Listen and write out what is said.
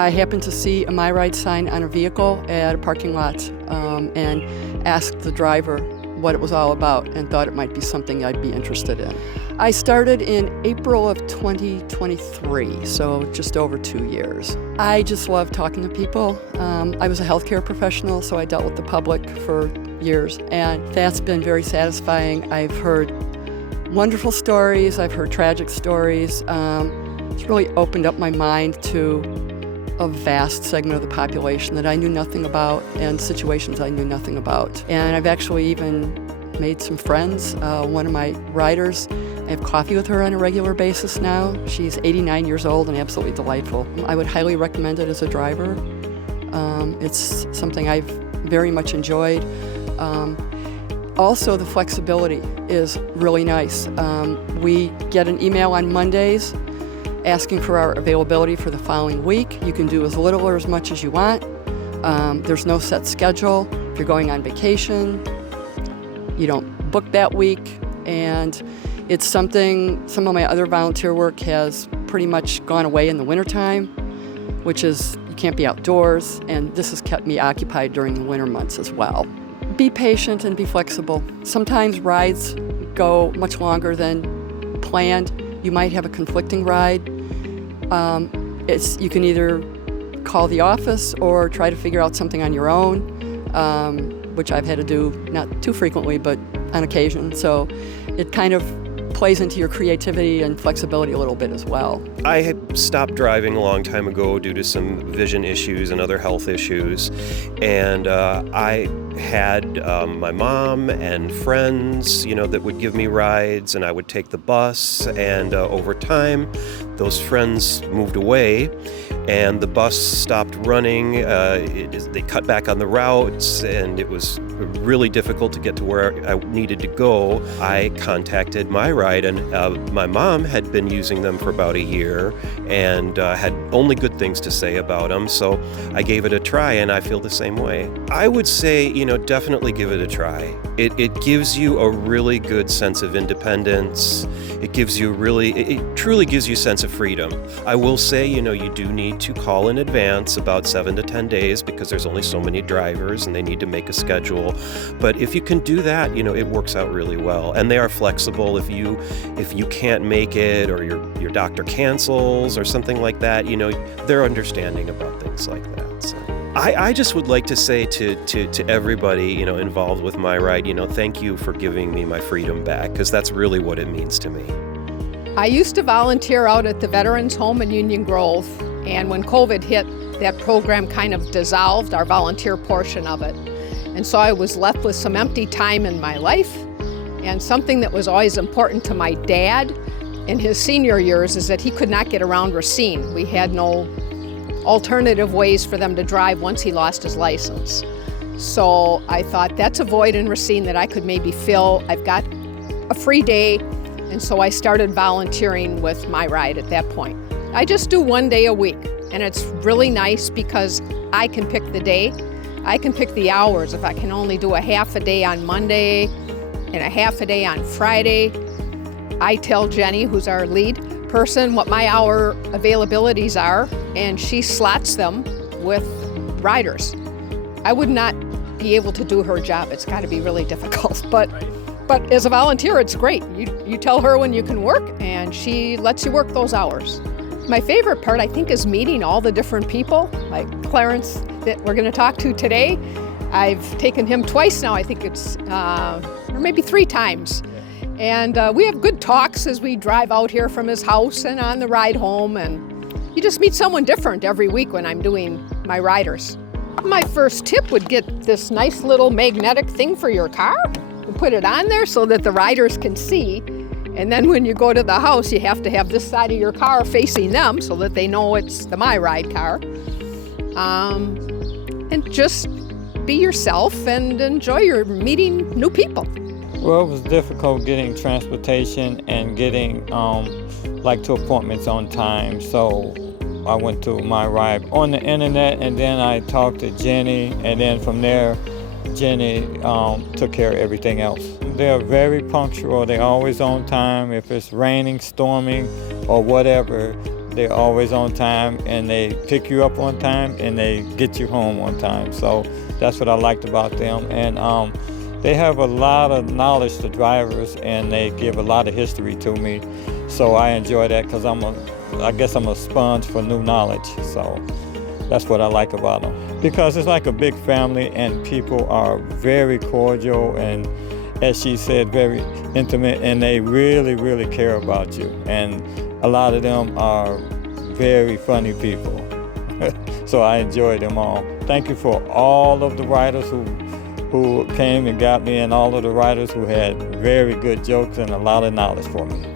I happened to see a MyRIDE sign on a vehicle at a parking lot and asked the driver what it was all about and thought it might be something I'd be interested in. I started in April of 2023, so just over 2 years. I just love talking to people. I was a healthcare professional, so I dealt with the public for years, and that's been very satisfying. I've heard wonderful stories, I've heard tragic stories. It's really opened up my mind to a vast segment of the population that I knew nothing about and situations I knew nothing about. And I've actually even made some friends. One of my riders, I have coffee with her on a regular basis now. She's 89 years old and absolutely delightful. I would highly recommend it as a driver. It's something I've very much enjoyed. Also, the flexibility is really nice. We get an email on Mondays asking for our availability for the following week. You can do as little or as much as you want. There's no set schedule. If you're going on vacation, you don't book that week. And it's something, some of my other volunteer work has pretty much gone away in the wintertime, which is you can't be outdoors, and this has kept me occupied during the winter months as well. Be patient and be flexible. Sometimes rides go much longer than planned. You might have a conflicting ride. You can either call the office or try to figure out something on your own, which I've had to do not too frequently, but on occasion. So it kind of plays into your creativity and flexibility a little bit as well. I had stopped driving a long time ago due to some vision issues and other health issues, and I had my mom and friends, that would give me rides, and I would take the bus, and over time, those friends moved away, and the bus stopped running. They cut back on the routes, and it was really difficult to get to where I needed to go. I contacted MyRIDE, and my mom had been using them for about a year and had only good things to say about them, so I gave it a try, and I feel the same way. I would say, definitely give it a try. It gives you a really good sense of independence. It truly gives you a sense of freedom. I will say, you do need to call in advance about 7 to 10 days because there's only so many drivers and they need to make a schedule. But if you can do that, it works out really well. And they are flexible. If you can't make it or your doctor cancels or something like that, they're understanding about things like that. So I just would like to say to everybody, involved with MyRIDE, thank you for giving me my freedom back, because that's really what it means to me. I used to volunteer out at the Veterans Home in Union Grove, and when COVID hit, that program kind of dissolved, our volunteer portion of it. And so I was left with some empty time in my life, and something that was always important to my dad in his senior years is that he could not get around Racine. We had no alternative ways for them to drive once he lost his license. So I thought that's a void in Racine that I could maybe fill. I've got a free day, and so I started volunteering with MyRIDE at that point. I just do 1 day a week, and it's really nice because I can pick the day. I can pick the hours. If I can only do a half a day on Monday and a half a day on Friday, I tell Jenny, who's our lead person, what my hour availabilities are, and she slots them with riders. I would not be able to do her job. It's got to be really difficult, but as a volunteer, it's great. You tell her when you can work, and she lets you work those hours. My favorite part, I think, is meeting all the different people, like Clarence that we're going to talk to today. I've taken him twice now. I think it's, or maybe 3 times. And we have good talks as we drive out here from his house and on the ride home. And you just meet someone different every week when I'm doing my riders. My first tip would get this nice little magnetic thing for your car and put it on there so that the riders can see. And then when you go to the house, you have to have this side of your car facing them so that they know it's the MyRIDE car. And just be yourself and enjoy your meeting new people. Well, it was difficult getting transportation and getting to appointments on time. So I went to MyRIDE on the internet, and then I talked to Jenny, and then from there, Jenny took care of everything else. They're very punctual. They're always on time. If it's raining, storming, or whatever, They're always on time, and they pick you up on time, and they get you home on time. So that's what I liked about them. And they have a lot of knowledge to drivers, and they give a lot of history to me. So I enjoy that because I guess I'm a sponge for new knowledge. So that's what I like about them. Because it's like a big family, and people are very cordial and, as she said, very intimate, and they really, really care about you. And a lot of them are very funny people. So I enjoy them all. Thank you for all of the riders who came and got me, and all of the riders who had very good jokes and a lot of knowledge for me.